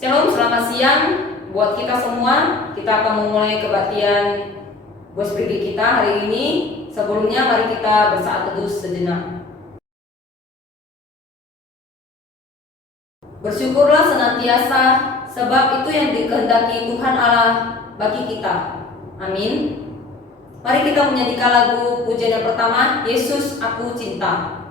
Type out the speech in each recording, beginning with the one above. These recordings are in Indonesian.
Shalom, selamat siang buat kita semua. Kita akan memulai kebaktian Gospel kita hari ini. Sebelumnya mari kita bersaat teduh sejenak. Bersyukurlah senantiasa, sebab itu yang dikehendaki Tuhan Allah bagi kita. Amin. Mari kita menyanyikan lagu pujian yang pertama, Yesus Aku Cinta.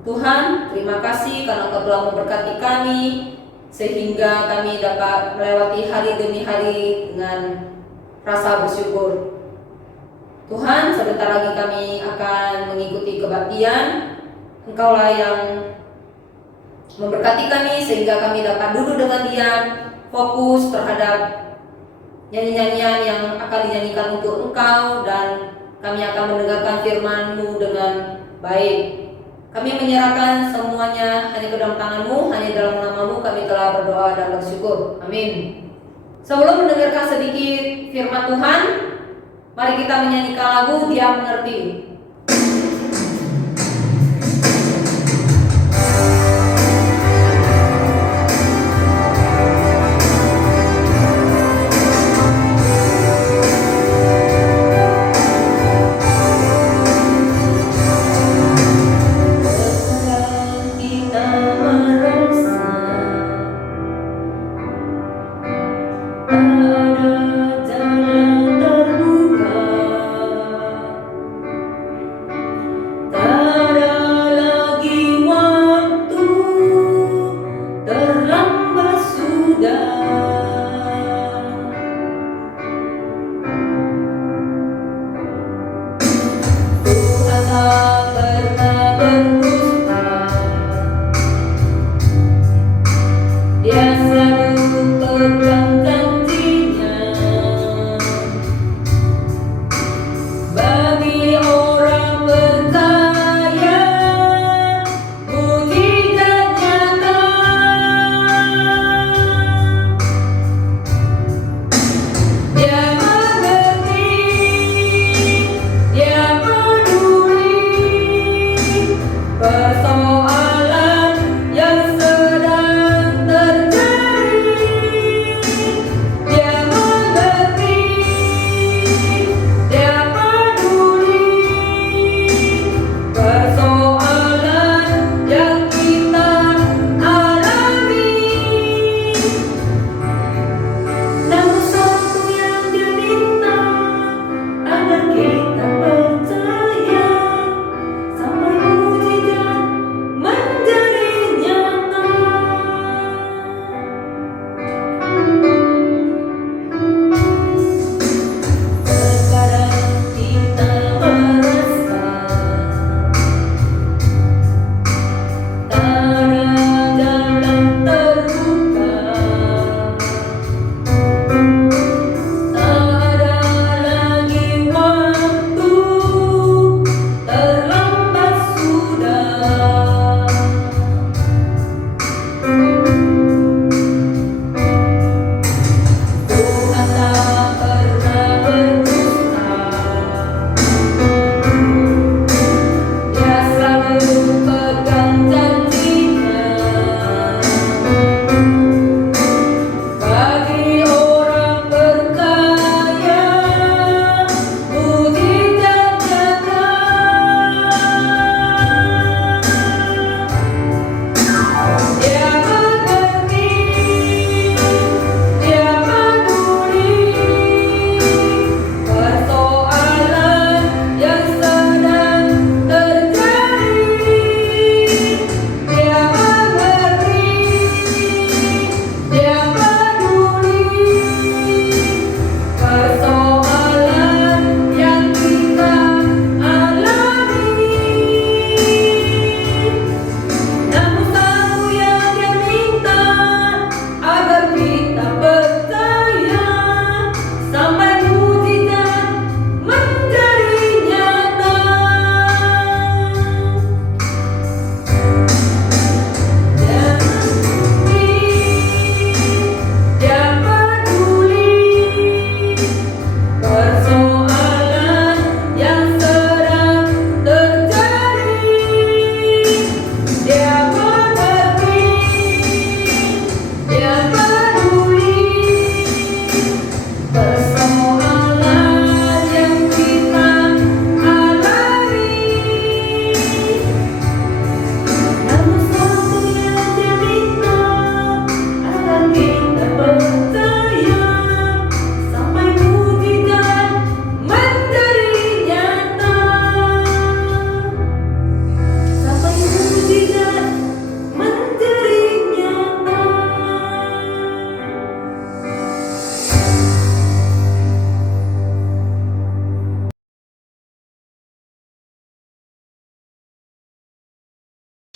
Tuhan, terima kasih karena Engkau telah memberkati kami sehingga kami dapat melewati hari demi hari dengan rasa bersyukur. Tuhan, sebentar lagi kami akan mengikuti kebaktian. Engkaulah yang memberkati kami sehingga kami dapat duduk dengan diam, fokus terhadap nyanyi-nyanyian yang akan dinyanyikan untuk Engkau, dan kami akan mendengarkan firman-Mu dengan baik. Kami menyerahkan semuanya hanya ke dalam tangan-Mu, hanya dalam nama-Mu kami telah berdoa dan bersyukur. Amin. Sebelum mendengarkan sedikit firman Tuhan, mari kita menyanyikan lagu Dia Mengerti.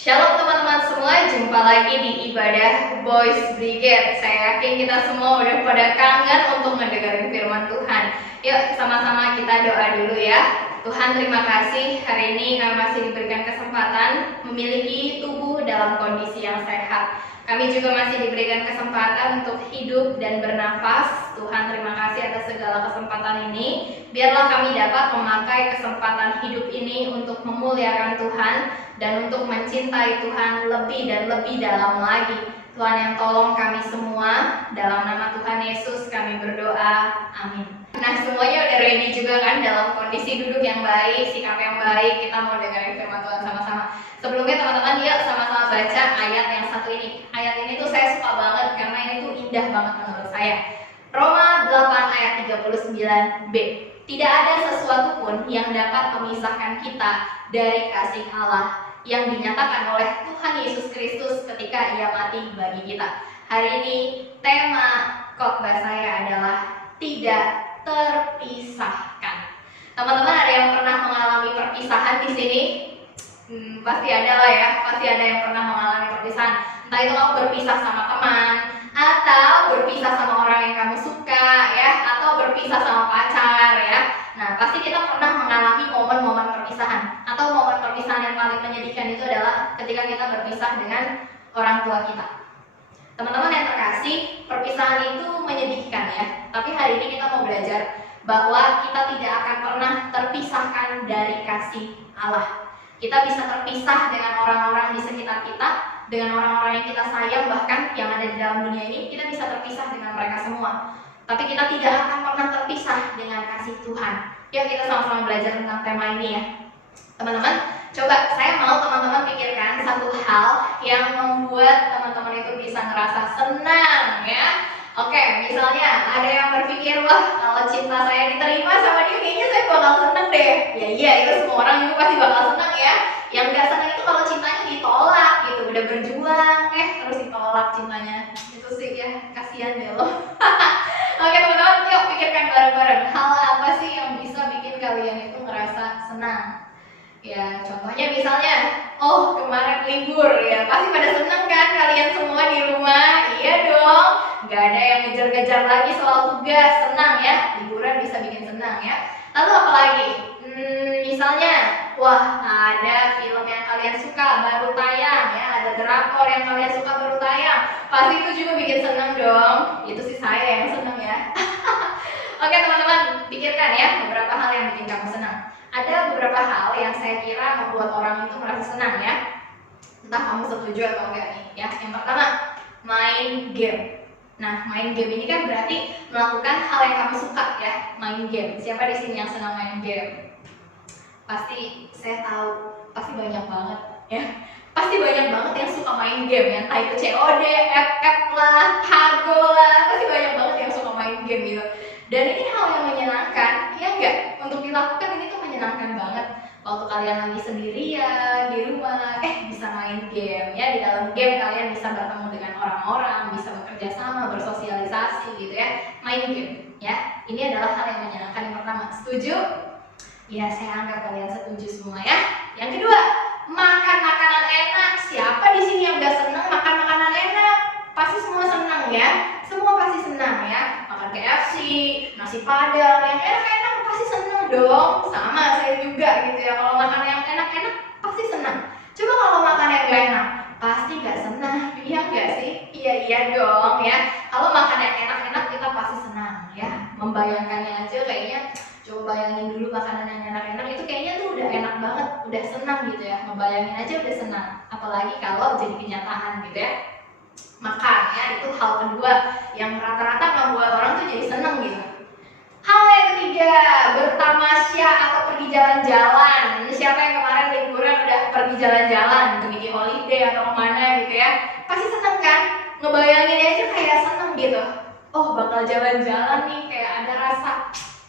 Shalom teman-teman semua, jumpa lagi di ibadah Boys Brigade. Saya yakin kita semua udah pada kangen untuk mendengarkan firman Tuhan. Yuk sama-sama kita doa dulu ya. Tuhan, terima kasih hari ini kami masih diberikan kesempatan memiliki tubuh dalam kondisi yang sehat. Kami juga masih diberikan kesempatan untuk hidup dan bernafas. Tuhan, terima kasih atas segala kesempatan ini. Biarlah kami dapat memakai kesempatan hidup ini untuk memuliakan Tuhan dan untuk mencintai Tuhan lebih dan lebih dalam lagi. Tuhan yang tolong kami semua, dalam nama Tuhan Yesus kami berdoa, amin. Nah, semuanya udah ready juga kan dalam kondisi duduk yang baik, sikap yang baik. Kita mau dengerin firman Tuhan sama-sama. Sebelumnya teman-teman, yuk sama-sama baca ayat yang satu ini. Ayat ini tuh saya suka banget karena ini tuh indah banget menurut saya. Roma 8 ayat 39b. Tidak ada sesuatu pun yang dapat memisahkan kita dari kasih Allah yang dinyatakan oleh Tuhan Yesus Kristus ketika Ia mati bagi kita. Hari ini tema khotbah saya adalah tidak terpisahkan. Teman-teman, ada yang pernah mengalami perpisahan di sini? Pasti ada lah ya, pasti ada yang pernah mengalami perpisahan. Entah itu kamu berpisah sama teman, atau berpisah sama orang yang kamu suka ya, atau berpisah sama pacar ya. Nah, pasti kita pernah mengalami momen-momen perpisahan. Atau momen perpisahan yang paling menyedihkan itu adalah ketika kita berpisah dengan orang tua kita. Teman-teman yang terkasih, perpisahan itu menyedihkan ya. Tapi hari ini kita mau belajar bahwa kita tidak akan pernah terpisahkan dari kasih Allah. Kita bisa terpisah dengan orang-orang di sekitar kita, dengan orang-orang yang kita sayang, bahkan yang ada di dalam dunia ini, kita bisa terpisah dengan mereka semua. Tapi kita tidak akan pernah terpisah dengan kasih Tuhan. Yuk kita sama-sama belajar tentang tema ini ya. Teman-teman, coba saya mau teman-teman pikirkan satu hal yang membuat teman-teman itu bisa ngerasa senang ya. Oke, misalnya ada yang berpikir, wah kalau cinta saya diterima sama dia kayaknya saya bakal seneng deh. Ya iya, itu semua orang juga pasti bakal seneng ya. Yang gak seneng itu kalau cintanya ditolak gitu, udah berjuang, terus ditolak cintanya. Itu sih ya, kasihan deh lo. Oke teman-teman, yuk pikirkan bareng-bareng hal apa sih yang bisa bikin kalian itu ngerasa senang. Ya contohnya misalnya, oh kemarin libur ya, pasti pada seneng kan kalian semua di rumah. Iya dong, gak ada yang ngejar-ngejar lagi soal tugas, senang ya, liburan bisa bikin senang ya. Lalu apa lagi? Misalnya, wah ada film yang kalian suka baru tayang ya, ada drakor yang kalian suka baru tayang, pasti itu juga bikin senang dong. Itu sih saya yang senang ya. Oke teman-teman, pikirkan ya beberapa hal yang bikin kamu senang. Ada beberapa hal yang saya kira membuat orang itu merasa senang ya. Entah kamu setuju atau enggak nih ya. Yang pertama, main game. Nah, main game ini kan berarti melakukan hal yang kamu suka ya, main game. Siapa di sini yang senang main game? Pasti saya tahu, pasti banyak banget ya. Pasti banyak banget yang suka main game ya. Entah itu COD, FF lah, Hago lah, pasti banyak banget yang suka main game gitu. Dan ini hal yang menyenangkan, ya enggak? Untuk dilakukan ini tuh menyenangkan banget. Waktu kalian lagi sendirian di rumah, bisa main game ya. Di dalam game kalian bisa bertemu dengan orang-orang, bisa bekerja sama, bersosialisasi gitu ya. Main game ya. Ini adalah hal yang menyenangkan yang pertama. Setuju? Ya, saya anggap kalian setuju semua ya. Yang kedua, makan makanan enak. Siapa di sini yang gak senang makan makanan enak? Pasti semua senang ya. Semua pasti senang ya. Makan KFC, nasi padang, yang enak-enak pasti senang dong. Sama saya juga gitu ya. Kalau makan yang enak-enak pasti senang. Coba kalau makan yang gak enak, pasti gak senang. Iya gak sih? Iya dong ya. Kalau makan yang enak-enak kita pasti senang ya. Membayangkannya aja kayaknya, coba bayangin dulu makanan yang enak-enak itu kayaknya tuh udah enak banget, udah senang gitu ya. Ngebayangin aja udah senang. Apalagi kalau jadi kenyataan gitu ya. Makan ya, itu hal kedua yang rata-rata membuat orang tuh jadi seneng gitu. Hal yang ketiga, bertamasya atau pergi jalan-jalan. Siapa yang kemarin liburan udah pergi jalan-jalan, pergi holiday atau kemana gitu ya, pasti seneng kan? Ngebayangin aja kayak seneng gitu. Oh bakal jalan-jalan nih, kayak ada rasa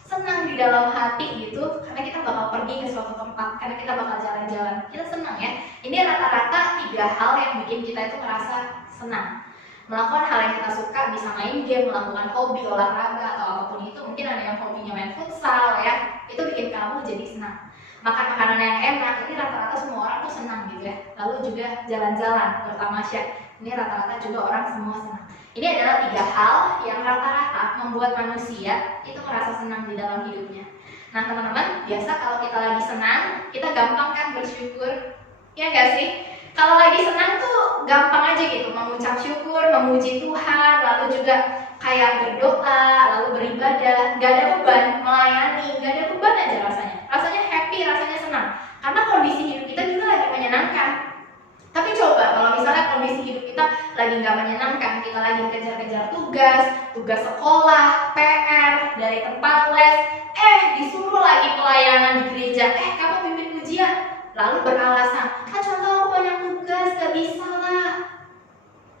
senang di dalam hati gitu, karena kita bakal pergi ke suatu tempat, karena kita bakal jalan-jalan, kita senang ya. Ini rata-rata 3 hal yang bikin kita itu merasa senang. Melakukan hal yang kita suka, bisa main game, melakukan hobi, olahraga atau apapun itu. Mungkin ada yang hobinya main futsal ya, itu bikin kamu jadi senang. Makan makanan yang enak, ini rata-rata semua orang tuh senang gitu ya. Lalu juga jalan-jalan, bertamasya, ini rata-rata juga orang semua senang. Ini adalah 3 hal yang rata-rata membuat manusia itu merasa senang di dalam hidupnya. Nah teman-teman, biasa kalau kita lagi senang, kita gampang kan bersyukur, ya gak sih? Kalau lagi senang tuh gampang aja gitu, mengucap syukur, memuji Tuhan, lalu juga kayak berdoa, lalu beribadah, gak ada beban, melayani, gak ada beban aja rasanya. Rasanya happy, rasanya senang, karena kondisi hidup kita juga lagi menyenangkan. Tapi coba kalau misalnya kondisi hidup kita lagi gak menyenangkan, kita lagi kejar-kejar tugas sekolah, PR, dari tempat les, disuruh lagi pelayanan di gereja, kamu pimpin ujian, lalu beralasan, contoh aku banyak tugas, gak bisa lah.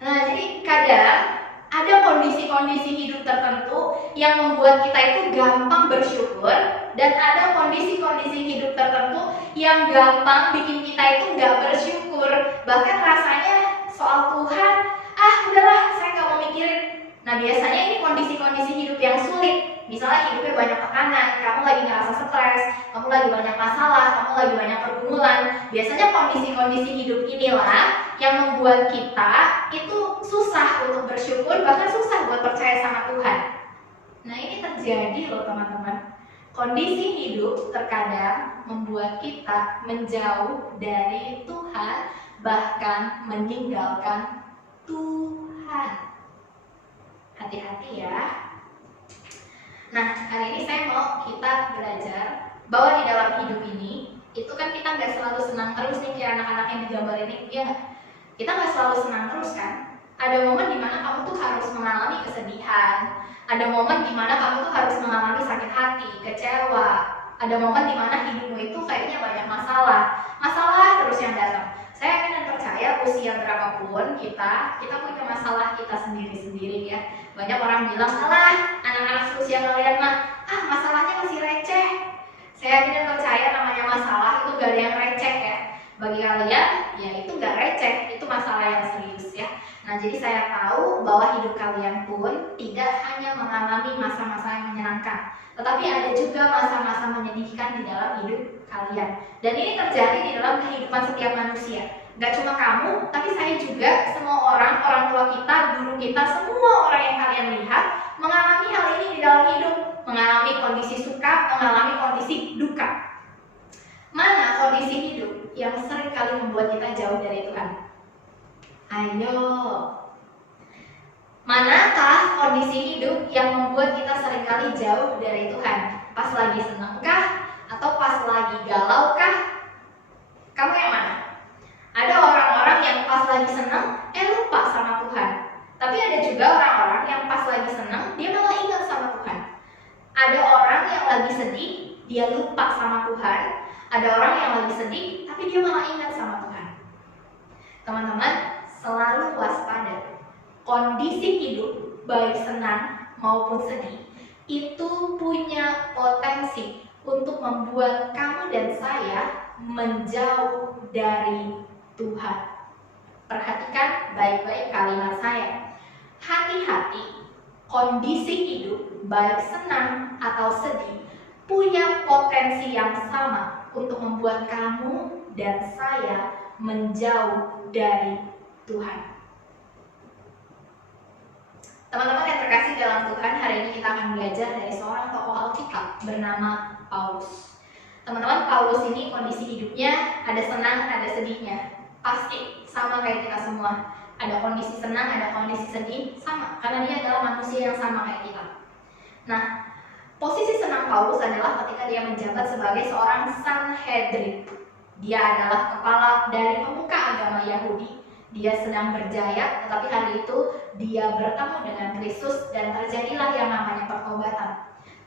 Nah jadi kadang ada kondisi-kondisi hidup tertentu yang membuat kita itu gampang bersyukur, dan ada kondisi-kondisi hidup tertentu yang gampang bikin kita itu gak bersyukur. Bahkan rasanya soal Tuhan, udahlah saya gak mau mikirin. Nah biasanya ini kondisi-kondisi hidup yang sulit misalnya hidupnya banyak tekanan, kamu lagi ngerasa stres, kamu lagi banyak masalah, kamu lagi banyak pergumulan. Biasanya kondisi-kondisi hidup inilah yang membuat kita itu susah untuk bersyukur, bahkan susah buat percaya sama Tuhan. Nah, ini terjadi loh teman-teman. Kondisi hidup terkadang membuat kita menjauh dari Tuhan, bahkan meninggalkan Tuhan. Hati-hati ya. Nah, hari ini saya mau kita belajar bahwa di dalam hidup ini, itu kan kita nggak selalu senang terus nih kayak anak-anak yang digambar ini, ya. Kita nggak selalu senang terus kan. Ada momen dimana kamu tuh harus mengalami kesedihan. Ada momen dimana kamu tuh harus mengalami sakit hati, kecewa. Ada momen dimana hidupmu itu kayaknya banyak masalah terus yang datang. Saya yakin dan percaya usia berapapun kita punya masalah kita sendiri-sendiri ya. Banyak orang bilang, alah anak-anak seusia kalian mah, masalahnya masih receh. Saya yakin dan percaya namanya masalah itu gak ada yang receh ya. Bagi kalian, ya itu gak receh, itu masalah yang serius ya. Nah, jadi saya tahu bahwa hidup kalian pun tidak hanya mengalami masa-masa yang menyenangkan, tetapi ada juga masa-masa menyedihkan di dalam hidup kalian. Dan ini terjadi di dalam kehidupan setiap manusia. Gak cuma kamu, tapi saya juga, semua orang tua kita, guru kita, semua orang yang kalian lihat mengalami hal ini di dalam hidup, mengalami kondisi suka, mengalami kondisi duka. Mana kondisi hidup yang sering kali membuat kita jauh dari Tuhan? Ayo, manakah kondisi hidup yang membuat kita seringkali jauh dari Tuhan? Pas lagi senang kah? Atau pas lagi galau kah? Kamu yang mana? Ada orang-orang yang pas lagi senang, lupa sama Tuhan. Tapi ada juga orang-orang yang pas lagi senang, dia malah ingat sama Tuhan. Ada orang yang lagi sedih, dia lupa sama Tuhan. Ada orang yang lagi sedih, tapi dia malah ingat sama Tuhan. Teman-teman, selalu waspada. Kondisi hidup, baik senang maupun sedih, itu punya potensi untuk membuat kamu dan saya menjauh dari Tuhan. Perhatikan baik-baik kalimat saya. Hati-hati, kondisi hidup, baik senang atau sedih, punya potensi yang sama untuk membuat kamu dan saya menjauh dari Tuhan. Teman-teman yang terkasih dalam Tuhan, hari ini kita akan belajar dari seorang tokoh Alkitab bernama Paulus. Teman-teman, Paulus ini kondisi hidupnya ada senang, ada sedihnya. Pasti sama kayak kita semua. Ada kondisi senang, ada kondisi sedih, sama. Karena dia adalah manusia yang sama kayak kita. Nah, posisi senang Paulus adalah ketika dia menjabat sebagai seorang Sanhedrin. Dia adalah kepala dari pemuka agama Yahudi. Dia sedang berjaya, tetapi hari itu dia bertemu dengan Kristus dan terjadilah yang namanya pertobatan.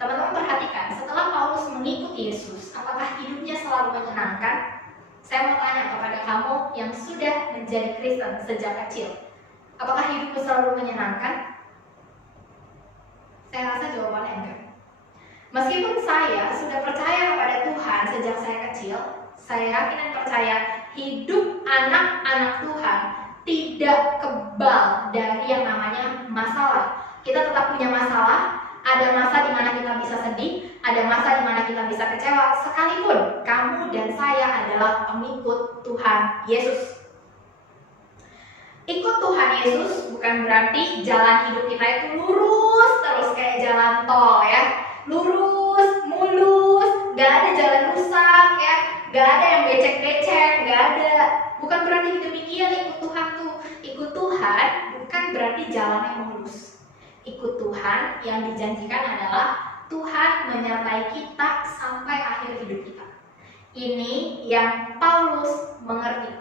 Teman-teman perhatikan, setelah Paulus mengikuti Yesus, apakah hidupnya selalu menyenangkan? Saya mau tanya kepada kamu yang sudah menjadi Kristen sejak kecil, apakah hidupmu selalu menyenangkan? Saya rasa jawabannya enggak. Meskipun saya sudah percaya kepada Tuhan sejak saya kecil, saya yakin dan percaya hidup anak-anak Tuhan tidak kebal dari yang namanya masalah. Kita tetap punya masalah. Ada masa di mana kita bisa sedih, ada masa di mana kita bisa kecewa. Sekalipun kamu dan saya adalah pengikut Tuhan Yesus. Ikut Tuhan Yesus bukan berarti jalan hidup kita itu lurus terus kayak jalan tol ya. Lurus, mulus, gak ada jalan rusak ya, gak ada yang becek-becek, gak ada. Bukan berarti demikian ikut Tuhan tuh. Ikut Tuhan bukan berarti jalan yang mulus. Ikut Tuhan yang dijanjikan adalah Tuhan menyertai kita sampai akhir hidup kita. Ini yang Paulus mengerti.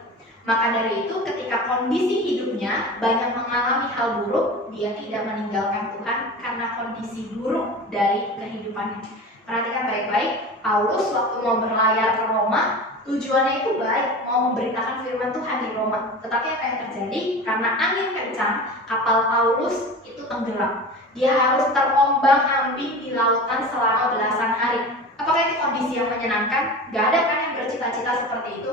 Maka dari itu ketika kondisi hidupnya banyak mengalami hal buruk, dia tidak meninggalkan Tuhan karena kondisi buruk dari kehidupannya. Perhatikan baik-baik, Paulus waktu mau berlayar ke Roma, tujuannya itu baik, mau memberitakan firman Tuhan di Roma. Tetapi apa yang terjadi? Karena angin kencang, kapal Paulus itu tenggelam. Dia harus terombang-ambing di lautan selama belasan hari. Apakah itu kondisi yang menyenangkan? Gak ada kan yang bercita-cita seperti itu.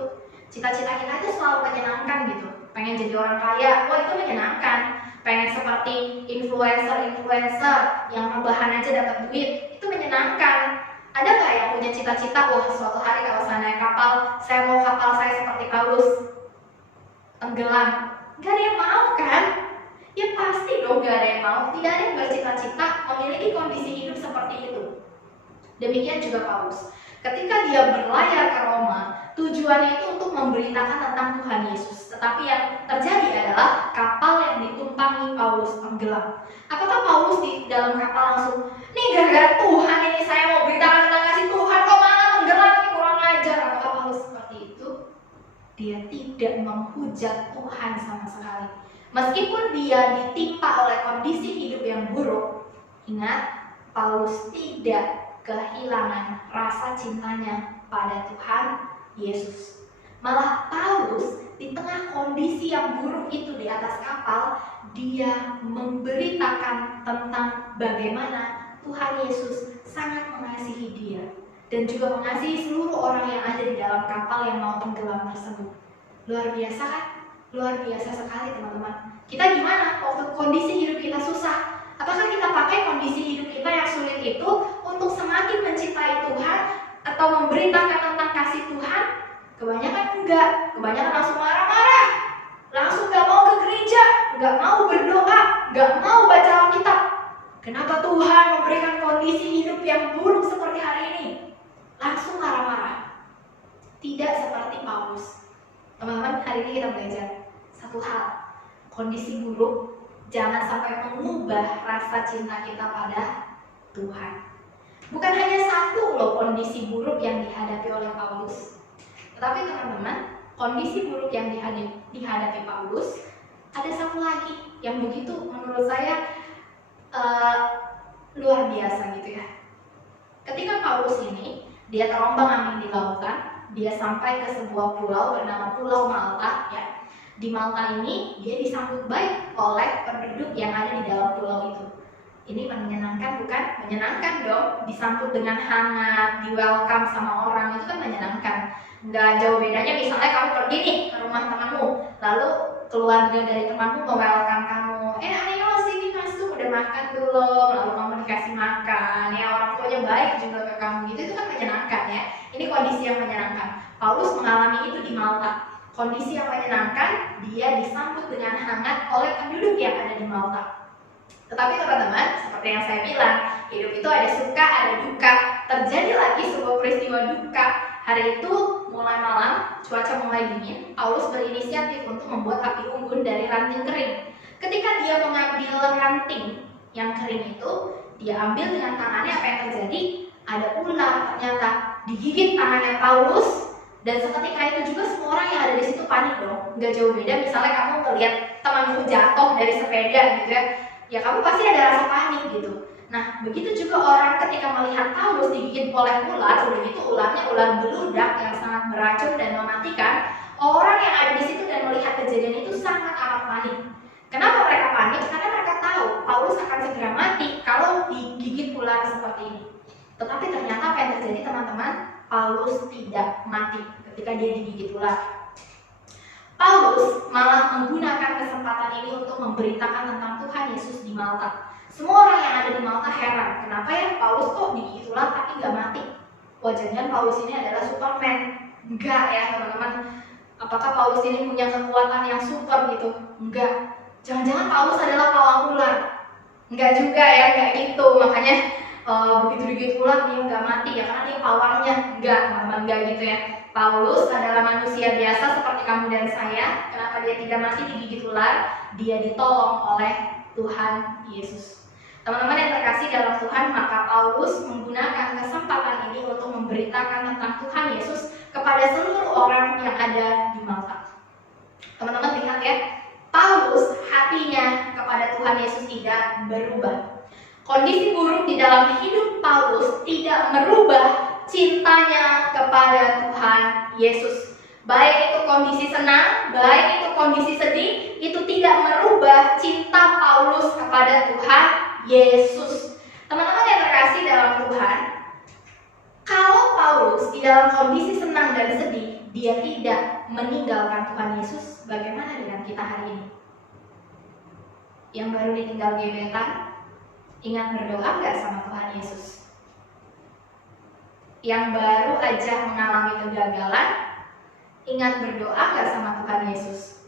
Cita-cita kita itu selalu menyenangkan gitu. Pengen jadi orang kaya, wah itu menyenangkan. pengen seperti influencer yang rebahan aja dapat duit, itu menyenangkan. Ada nggak yang punya cita-cita, wah suatu hari kalau saya naik kapal, saya mau kapal saya seperti Paulus tenggelam? Gak ada yang mau kan? Ya pasti dong gak ada yang mau. Tidak ada yang bercita-cita memiliki kondisi hidup seperti itu. Demikian juga Paulus. Ketika dia berlayar ke Roma, tujuannya itu untuk memberitakan tentang Tuhan Yesus. Tetapi yang terjadi adalah kapal yang ditumpangi Paulus tenggelam. Apakah Paulus di dalam kapal langsung, nih gara-gara Tuhan ini saya mau beritakan tentang kasih Tuhan, kok malah tenggelam, ini kurang ajar? Apakah Paulus seperti itu? Dia tidak menghujat Tuhan sama sekali. Meskipun dia ditimpa oleh kondisi hidup yang buruk, ingat, Paulus tidak kehilangan rasa cintanya pada Tuhan Yesus. Malah Paulus di tengah kondisi yang buruk itu di atas kapal, dia memberitakan tentang bagaimana Tuhan Yesus sangat mengasihi dia dan juga mengasihi seluruh orang yang ada di dalam kapal yang mau tenggelam tersebut. Luar biasa kan? Luar biasa sekali teman-teman. Kita gimana waktu kondisi hidup kita susah? Apakah kita pakai kondisi hidup kita yang sulit itu untuk semakin mencintai Tuhan atau memberitakan tentang kasih Tuhan? Kebanyakan enggak. Kebanyakan langsung marah-marah, langsung gak mau ke gereja, gak mau berdoa, gak mau baca Alkitab. Kenapa Tuhan memberikan kondisi hidup yang buruk seperti hari ini? Langsung marah-marah. Tidak seperti Paulus. Teman-teman, hari ini kita belajar satu hal. Kondisi buruk jangan sampai mengubah rasa cinta kita pada Tuhan. Bukan hanya satu loh kondisi buruk yang dihadapi oleh Paulus. Tetapi teman-teman, kondisi buruk yang dihadapi Paulus, ada satu lagi yang begitu menurut saya luar biasa gitu ya. Ketika Paulus ini, dia terombang-ambing di lautan, dia sampai ke sebuah pulau bernama Pulau Malta ya. Di Malta ini dia disambut baik oleh penduduk yang ada di dalam pulau itu. Ini menyenangkan bukan? Menyenangkan dong, disambut dengan hangat, di welcome sama orang, itu kan menyenangkan. Nggak jauh bedanya misalnya kamu pergi nih ke rumah temanmu, lalu keluarga dari temanmu nge-welcome kamu, ayo sini masuk, udah makan belum, lalu kamu dikasih makan, ya orang tuanya baik juga ke kamu gitu, itu kan menyenangkan ya. Ini kondisi yang menyenangkan. Paulus mengalami itu di Malta. Kondisi yang menyenangkan, dia disambut dengan hangat oleh penduduk yang ada di Malta. Tetapi teman-teman, seperti yang saya bilang, hidup itu ada suka, ada duka. Terjadi lagi sebuah peristiwa duka. Hari itu mulai malam, cuaca mulai dingin. Paulus berinisiatif untuk membuat api unggun dari ranting kering. Ketika dia mengambil ranting yang kering itu, dia ambil dengan tangannya, apa yang terjadi? Ada ular ternyata digigit tangannya Paulus. Dan seketika itu juga semua orang yang ada di situ panik dong. Nggak jauh beda misalnya kamu ngelihat temanmu jatuh dari sepeda gitu ya kamu pasti ada rasa panik gitu. Nah begitu juga orang ketika melihat Paulus digigit oleh ular, udah gitu ularnya ular beludak yang sangat beracun dan mematikan. Orang yang ada di situ dan melihat kejadian itu sangat amat panik. Kenapa mereka panik? Karena mereka tahu Paulus akan segera mati kalau digigit ular seperti ini. Tetapi ternyata apa yang terjadi teman-teman? Paulus tidak mati ketika dia digigit ular. Paulus malah menggunakan kesempatan ini untuk memberitakan tentang Tuhan Yesus di Malta. Semua orang yang ada di Malta heran, kenapa ya Paulus kok digigit ular tapi nggak mati? Wajahnya Paulus ini adalah Superman. Enggak ya teman-teman. Apakah Paulus ini punya kekuatan yang super gitu? Enggak. Jangan-jangan Paulus adalah pawang ular? Enggak juga ya, kayak gitu. Makanya begitu digigit ular dia nggak mati ya karena dia pawangnya. Enggak, teman-teman, enggak gitu ya. Paulus adalah manusia biasa seperti kamu dan saya. Kenapa dia tidak mati digigit ular? Dia ditolong oleh Tuhan Yesus. Teman-teman yang terkasih dalam Tuhan, maka Paulus menggunakan kesempatan ini untuk memberitakan tentang Tuhan Yesus kepada seluruh orang yang ada di Malta. Teman-teman lihat ya, Paulus hatinya kepada Tuhan Yesus tidak berubah. Kondisi buruk di dalam hidup Paulus tidak merubah cintanya kepada Tuhan Yesus. Baik itu kondisi senang, baik itu kondisi sedih, itu tidak merubah cinta Paulus kepada Tuhan Yesus. Teman-teman yang terkasih dalam Tuhan, kalau Paulus di dalam kondisi senang dan sedih, dia tidak meninggalkan Tuhan Yesus, bagaimana dengan kita hari ini? Yang baru ditinggal gebetan, ingat berdoa nggak sama Tuhan Yesus? Yang baru aja mengalami kegagalan, ingat berdoa nggak sama Tuhan Yesus?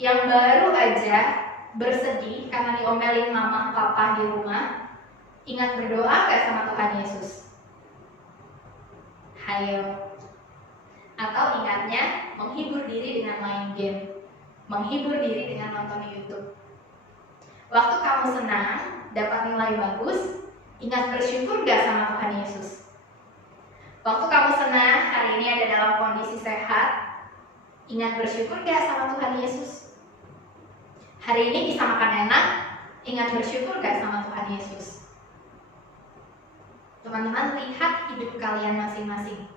Yang baru aja bersedih karena diomelin mama papa di rumah, ingat berdoa nggak sama Tuhan Yesus? Hayo. Atau ingatnya menghibur diri dengan main game, menghibur diri dengan nonton YouTube. Waktu kamu senang, dapat nilai bagus, ingat bersyukur gak sama Tuhan Yesus? Waktu kamu senang, hari ini ada dalam kondisi sehat, ingat bersyukur gak sama Tuhan Yesus? Hari ini bisa makan enak, ingat bersyukur gak sama Tuhan Yesus? Teman-teman, lihat hidup kalian masing-masing.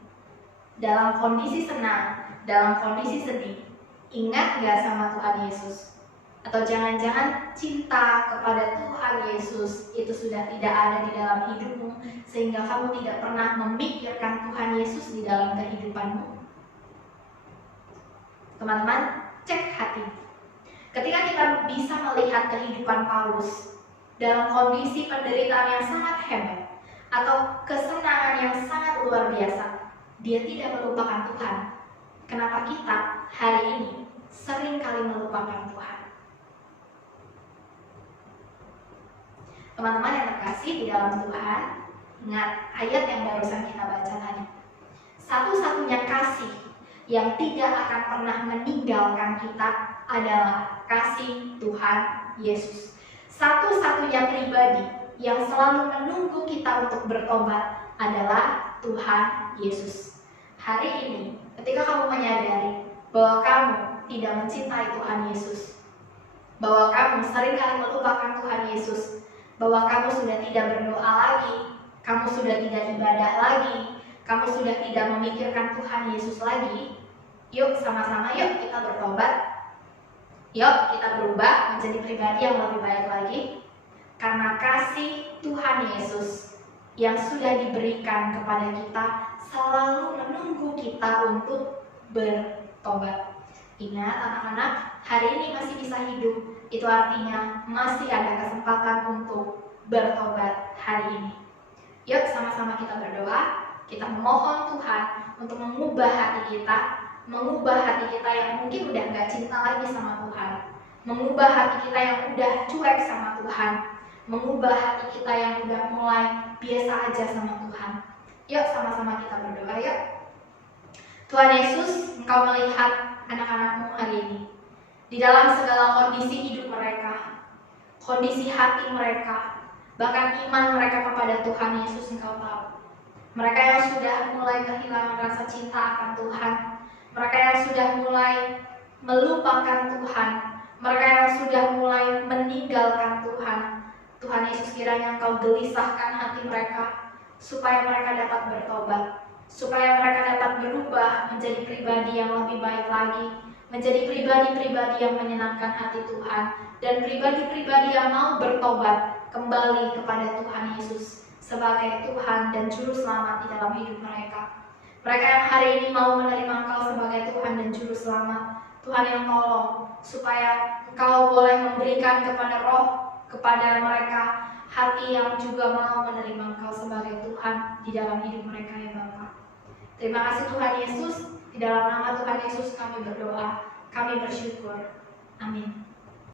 Dalam kondisi senang, dalam kondisi sedih, ingat gak sama Tuhan Yesus? Atau jangan-jangan cinta kepada Tuhan Yesus itu sudah tidak ada di dalam hidupmu, sehingga kamu tidak pernah memikirkan Tuhan Yesus di dalam kehidupanmu? Teman-teman, cek hati. Ketika kita bisa melihat kehidupan Paulus dalam kondisi penderitaan yang sangat hebat atau kesenangan yang sangat luar biasa, dia tidak melupakan Tuhan. Kenapa kita hari ini sering kali melupakan Tuhan? Teman-teman yang terkasih di dalam Tuhan, ingat ayat yang barusan kita baca tadi. Satu-satunya kasih yang tidak akan pernah meninggalkan kita adalah kasih Tuhan Yesus. Satu-satunya pribadi yang selalu menunggu kita untuk bertobat adalah Tuhan Yesus. Hari ini, ketika kamu menyadari bahwa kamu tidak mencintai Tuhan Yesus, bahwa kamu seringkali melupakan Tuhan Yesus, bahwa kamu sudah tidak berdoa lagi, kamu sudah tidak ibadah lagi, kamu sudah tidak memikirkan Tuhan Yesus lagi, yuk sama-sama yuk kita bertobat. Yuk kita berubah menjadi pribadi yang lebih baik lagi. Karena kasih Tuhan Yesus yang sudah diberikan kepada kita selalu menunggu kita untuk bertobat. Ingat anak-anak, hari ini masih bisa hidup, itu artinya masih ada kesempatan untuk bertobat hari ini. Yuk sama-sama kita berdoa, kita memohon Tuhan untuk mengubah hati kita, mengubah hati kita yang mungkin udah gak cinta lagi sama Tuhan, mengubah hati kita yang udah cuek sama Tuhan, mengubah hati kita yang udah mulai biasa aja sama Tuhan. Yuk sama-sama kita berdoa yuk. Tuhan Yesus, Engkau melihat anak-anak-Mu hari ini di dalam segala kondisi hidup mereka, kondisi hati mereka, bahkan iman mereka kepada Tuhan Yesus. Engkau tahu mereka yang sudah mulai kehilangan rasa cinta akan Tuhan, mereka yang sudah mulai melupakan Tuhan, mereka yang sudah mulai meninggalkan Tuhan. Tuhan Yesus, kiranya Engkau gelisahkan hati mereka supaya mereka dapat bertobat, supaya mereka dapat berubah menjadi pribadi yang lebih baik lagi, menjadi pribadi-pribadi yang menyenangkan hati Tuhan, dan pribadi-pribadi yang mau bertobat kembali kepada Tuhan Yesus sebagai Tuhan dan Juru Selamat di dalam hidup mereka. Mereka yang hari ini mau menerima Engkau sebagai Tuhan dan Juru Selamat, Tuhan yang tolong supaya Engkau boleh memberikan kepada mereka hati yang juga mau menerima Engkau sebagai Tuhan di dalam hidup mereka ya Bapa. Terima kasih Tuhan Yesus, di dalam nama Tuhan Yesus kami berdoa, kami bersyukur. Amin.